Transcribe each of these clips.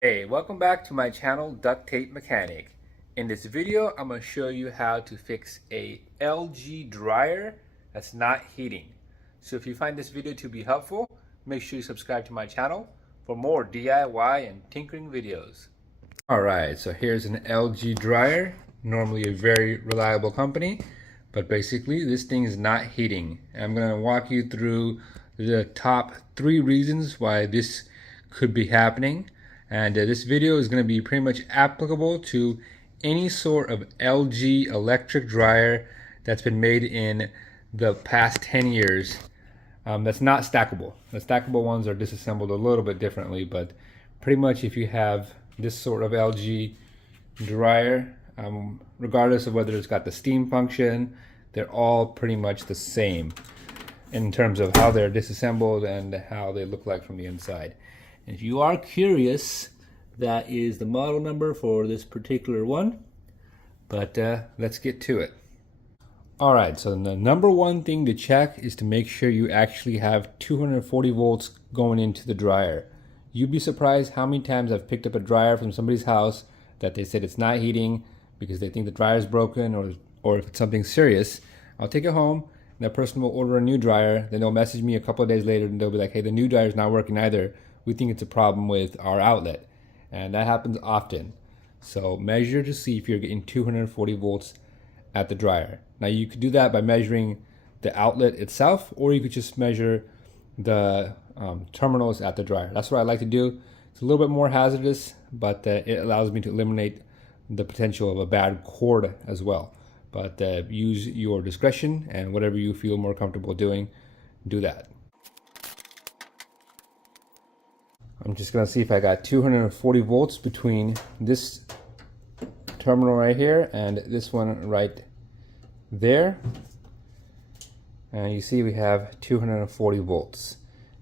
Hey, welcome back to my channel, Duct Tape Mechanic. In this video, I'm going to show you how to fix a LG dryer that's not heating. So if you find this video to be helpful, make sure you subscribe to my channel for more DIY and tinkering videos. Alright, so here's an LG dryer, normally a very reliable company, but basically this thing is not heating. And I'm going to walk you through the top 3 reasons why this could be happening. And this video is going to be pretty much applicable to any sort of LG electric dryer that's been made in the past 10 years that's not stackable. The stackable ones are disassembled a little bit differently, but pretty much if you have this sort of LG dryer, regardless of whether it's got the steam function, they're all pretty much the same in terms of how they're disassembled and how they look like from the inside. If you are curious, that is the model number for this particular one. But let's get to it. Alright, so the number one thing to check is to make sure you actually have 240 volts going into the dryer. You'd be surprised how many times I've picked up a dryer from somebody's house that they said it's not heating because they think the dryer is broken, or if it's something serious. I'll take it home, and that person will order a new dryer, then they'll message me a couple of days later and they'll be like, hey, the new dryer is not working either. We think it's a problem with our outlet. And that happens often. So measure to see if you're getting 240 volts at the dryer. Now you could do that by measuring the outlet itself, or you could just measure the terminals at the dryer. That's what I like to do. It's a little bit more hazardous, but it allows me to eliminate the potential of a bad cord as well. But use your discretion, and whatever you feel more comfortable doing, do that. I'm just going to see if I got 240 volts between this terminal right here and this one right there. And you see we have 240 volts.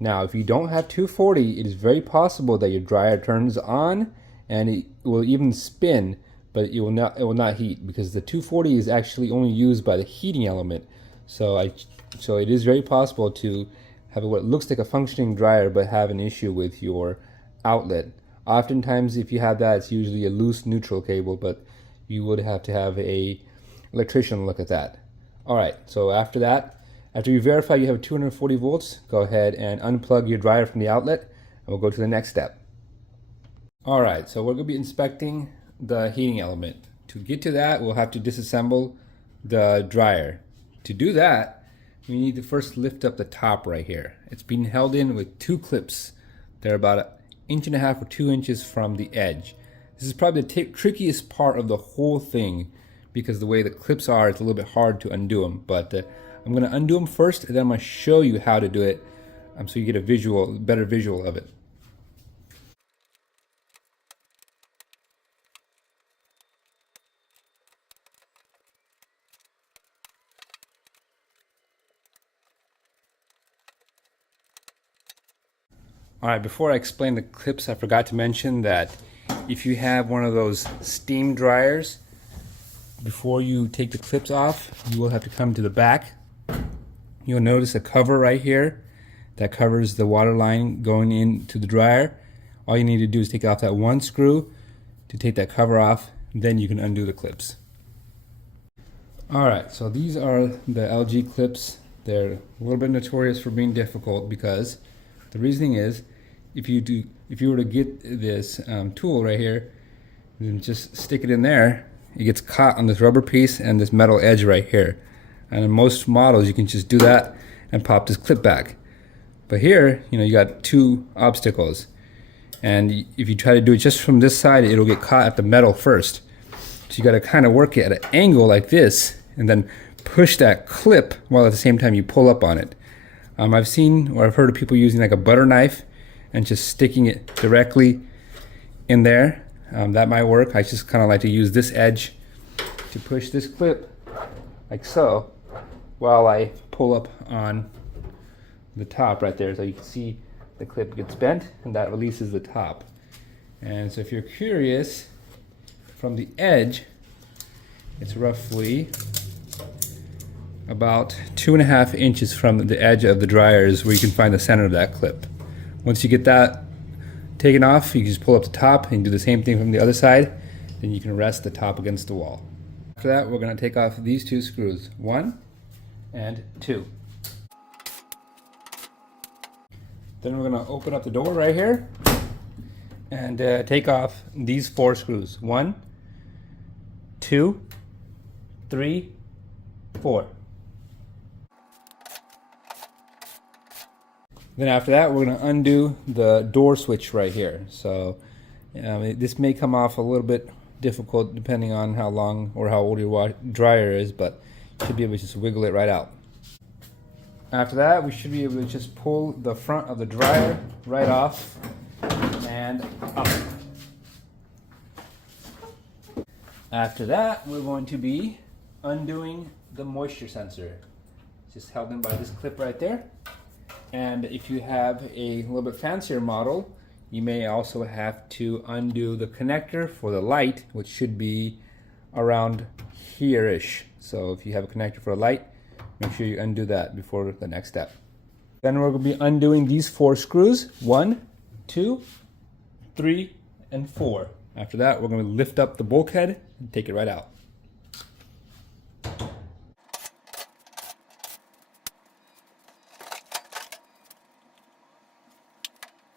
Now if you don't have 240, it is very possible that your dryer turns on and it will even spin, but it will not heat, because the 240 is actually only used by the heating element. So it is very possible to have what looks like a functioning dryer but have an issue with your outlet. Oftentimes if you have that, it's usually a loose neutral cable, but you would have to have a electrician look at that. Alright, so after that, after you verify you have 240 volts, go ahead and unplug your dryer from the outlet, and we'll go to the next step. Alright, so we're going to be inspecting the heating element. To get to that, we'll have to disassemble the dryer. To do that, we need to first lift up the top right here. It's being held in with 2 clips. They're about 1.5 inches or 2 inches from the edge. This is probably the trickiest part of the whole thing, because the way the clips are, it's a little bit hard to undo them. But I'm going to undo them first, and then I'm going to show you how to do it, so you get a better visual of it. Alright, before I explain the clips, I forgot to mention that if you have one of those steam dryers, before you take the clips off, you will have to come to the back. You'll notice a cover right here that covers the water line going into the dryer. All you need to do is take off that one screw to take that cover off, then you can undo the clips. Alright, so these are the LG clips. They're a little bit notorious for being difficult, because the reasoning is, if you were to get this tool right here and just stick it in there, it gets caught on this rubber piece and this metal edge right here. And in most models, you can just do that and pop this clip back. But here, you got 2 obstacles, and if you try to do it just from this side, it'll get caught at the metal first. So you got to kind of work it at an angle like this, and then push that clip while at the same time you pull up on it. I've seen, or I've heard of people using like a butter knife and just sticking it directly in there. That might work. I just kind of like to use this edge to push this clip like so, while I pull up on the top right there. So you can see the clip gets bent, and that releases the top. And so if you're curious, from the edge, it's roughly about 2.5 inches from the edge of the dryer is where you can find the center of that clip. Once you get that taken off, you can just pull up the top and do the same thing from the other side. Then you can rest the top against the wall. After that, we're going to take off these two screws, 1 and 2. Then we're going to open up the door right here and take off these 4 screws, 1, 2, 3, 4. Then after that, we're going to undo the door switch right here. So this may come off a little bit difficult depending on how long or how old your dryer is, but you should be able to just wiggle it right out. After that, we should be able to just pull the front of the dryer right off and up. After that, we're going to be undoing the moisture sensor. Just held in by this clip right there. And if you have a little bit fancier model, you may also have to undo the connector for the light, which should be around here-ish. So if you have a connector for a light, make sure you undo that before the next step. Then we're going to be undoing these 4 screws, 1, 2, 3, and 4. After that, we're going to lift up the bulkhead and take it right out.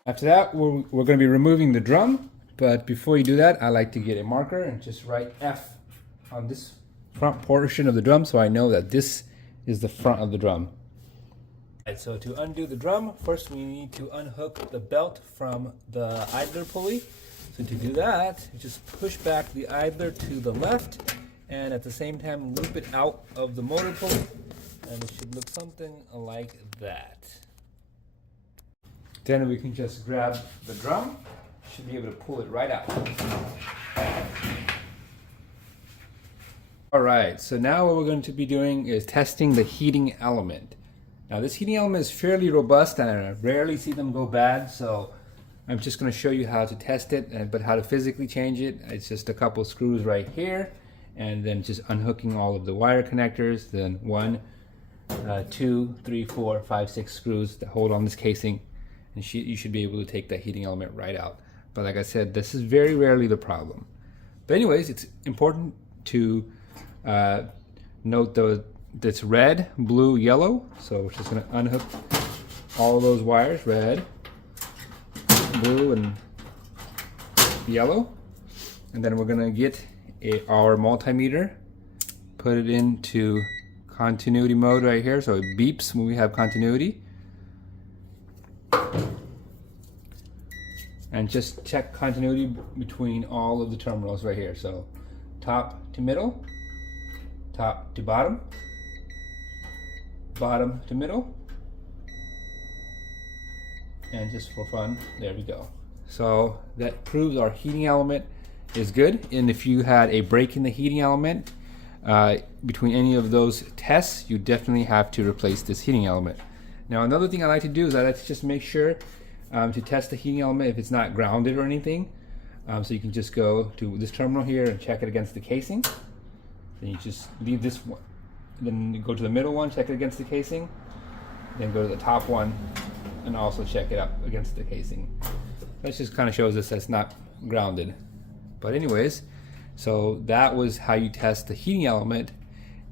After that, we're going to be removing the drum, but before you do that, I like to get a marker and just write F on this front portion of the drum so I know that this is the front of the drum. Alright, so to undo the drum, first we need to unhook the belt from the idler pulley. So to do that, you just push back the idler to the left and at the same time loop it out of the motor pulley, and it should look something like that. Then we can just grab the drum, should be able to pull it right out. Alright, so now what we're going to be doing is testing the heating element. Now this heating element is fairly robust and I rarely see them go bad, so I'm just going to show you how to test it, but how to physically change it. It's just a couple screws right here, and then just unhooking all of the wire connectors, then 1, 2, 3, 4, 5, 6 screws that hold on this casing. And you should be able to take that heating element right out. But like I said, this is very rarely the problem. But anyways, it's important to note that's red, blue, yellow. So we're just going to unhook all those wires, red, blue, and yellow. And then we're going to get our multimeter, put it into continuity mode right here. So it beeps when we have continuity. And just check continuity between all of the terminals right here. So top to middle, top to bottom, bottom to middle, and just for fun, there we go. So that proves our heating element is good. And if you had a break in the heating element between any of those tests, you definitely have to replace this heating element. Now another thing I like to do is I like to just make sure to test the heating element if it's not grounded or anything. So you can just go to this terminal here and check it against the casing. Then you just leave this one, then you go to the middle one, check it against the casing, then go to the top one and also check it up against the casing. That just kind of shows us that's not grounded. But anyways, so that was how you test the heating element.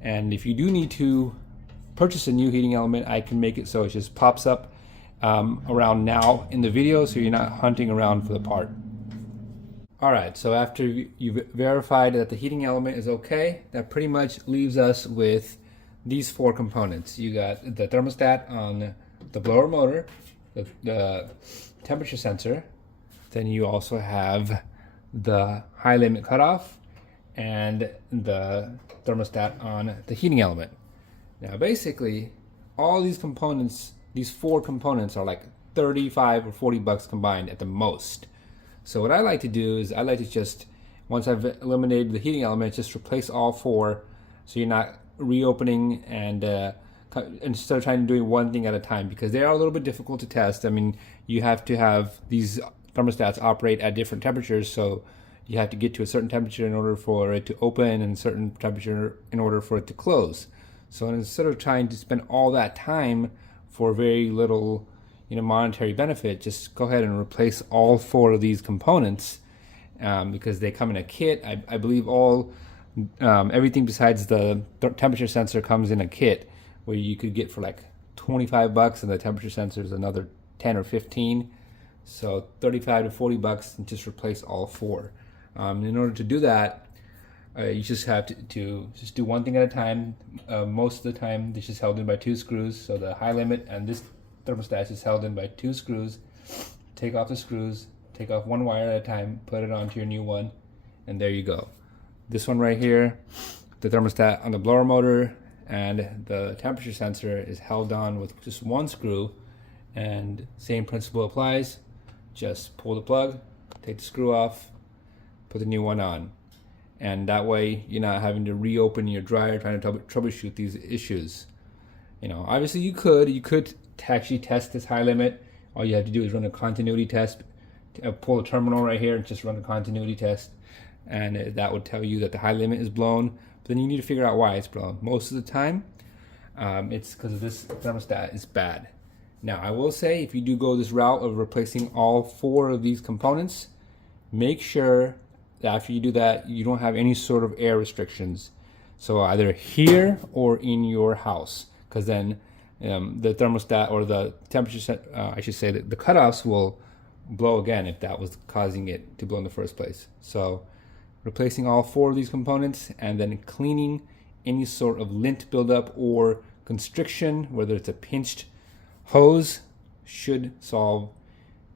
And if you do need to purchase a new heating element, I can make it so it just pops up around now in the video, so you're not hunting around for the part. Alright, so after you've verified that the heating element is okay, that pretty much leaves us with these 4 components. You got the thermostat on the blower motor, the temperature sensor, then you also have the high limit cutoff, and the thermostat on the heating element. Now basically, all these components, these 4 components are like 35 or 40 bucks combined at the most. So what I like to do is I like to just, once I've eliminated the heating element, just replace all 4 so you're not reopening and instead of trying to do one thing at a time, because they are a little bit difficult to test. I mean, you have to have these thermostats operate at different temperatures, so you have to get to a certain temperature in order for it to open and a certain temperature in order for it to close. So instead of trying to spend all that time for very little, monetary benefit, just go ahead and replace all 4 of these components because they come in a kit. I believe everything besides the temperature sensor comes in a kit where you could get for like $25, and the temperature sensor is another 10 or 15. So $35 to $40, and just replace all 4. In order to do that, you just have to just do one thing at a time. Most of the time, this is held in by 2 screws. So the high limit and this thermostat is held in by 2 screws. Take off the screws, take off 1 wire at a time, put it onto your new one, and there you go. This one right here, the thermostat on the blower motor and the temperature sensor is held on with just 1 screw, and same principle applies. Just pull the plug, take the screw off, put the new one on, and that way you're not having to reopen your dryer trying to troubleshoot these issues. Obviously you could actually test this high limit. All you have to do is run a continuity test, pull the terminal right here and just run a continuity test, and that would tell you that the high limit is blown. But then you need to figure out why it's blown. Most of the time it's because this thermostat is bad. Now, I will say, if you do go this route of replacing all 4 of these components, make sure that after you do that, you don't have any sort of air restrictions. So either here or in your house, because then the thermostat or the temperature, I should say, that the cutoffs will blow again if that was causing it to blow in the first place. So replacing all 4 of these components and then cleaning any sort of lint buildup or constriction, whether it's a pinched hose, should solve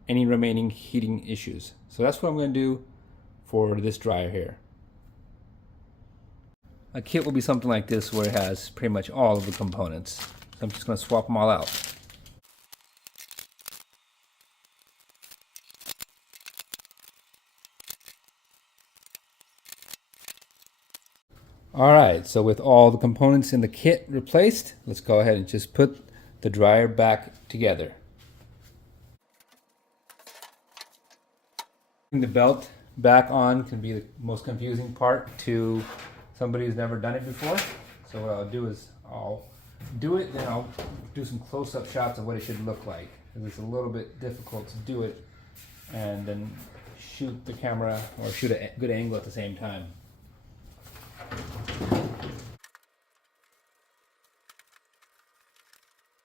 any remaining heating issues. So that's what I'm going to do for this dryer here. A kit will be something like this where it has pretty much all of the components. So I'm just going to swap them all out. Alright, so with all the components in the kit replaced, let's go ahead and just put the dryer back together. Putting the belt back on can be the most confusing part to somebody who's never done it before. So what I'll do is I'll do it, then I'll do some close-up shots of what it should look like. Because it's a little bit difficult to do it and then shoot the camera or shoot a good angle at the same time.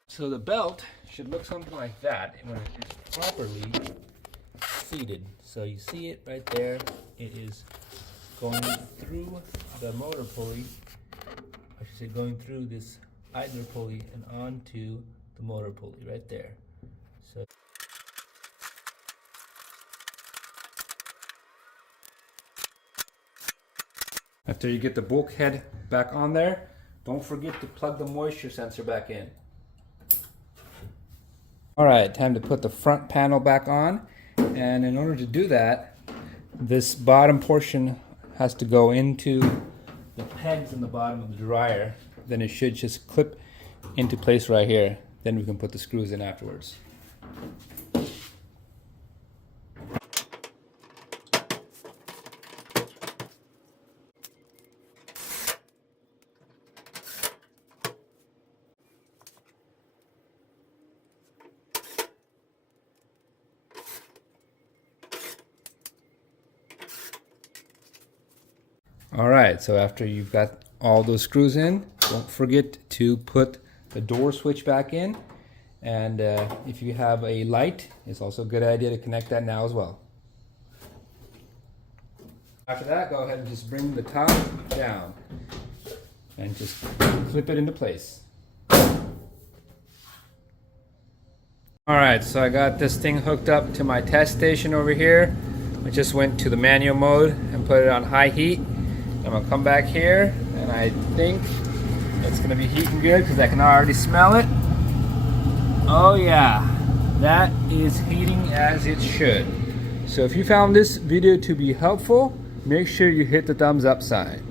So the belt should look something like that when it's properly seated. So you see it right there. It is going through the motor pulley, I should say going through this idler pulley and onto the motor pulley right there. So after you get the bulkhead back on there, don't forget to plug the moisture sensor back in. Alright, time to put the front panel back on, and in order to do that, this bottom portion has to go into the pegs in the bottom of the dryer. Then it should just clip into place right here. Then we can put the screws in afterwards. Alright, so after you've got all those screws in, don't forget to put the door switch back in. And if you have a light, it's also a good idea to connect that now as well. After that, go ahead and just bring the top down and just clip it into place. Alright, so I got this thing hooked up to my test station over here. I just went to the manual mode and put it on high heat. I'm going to come back here, and I think it's going to be heating good because I can already smell it. Oh yeah, that is heating as it should. So if you found this video to be helpful, make sure you hit the thumbs up sign.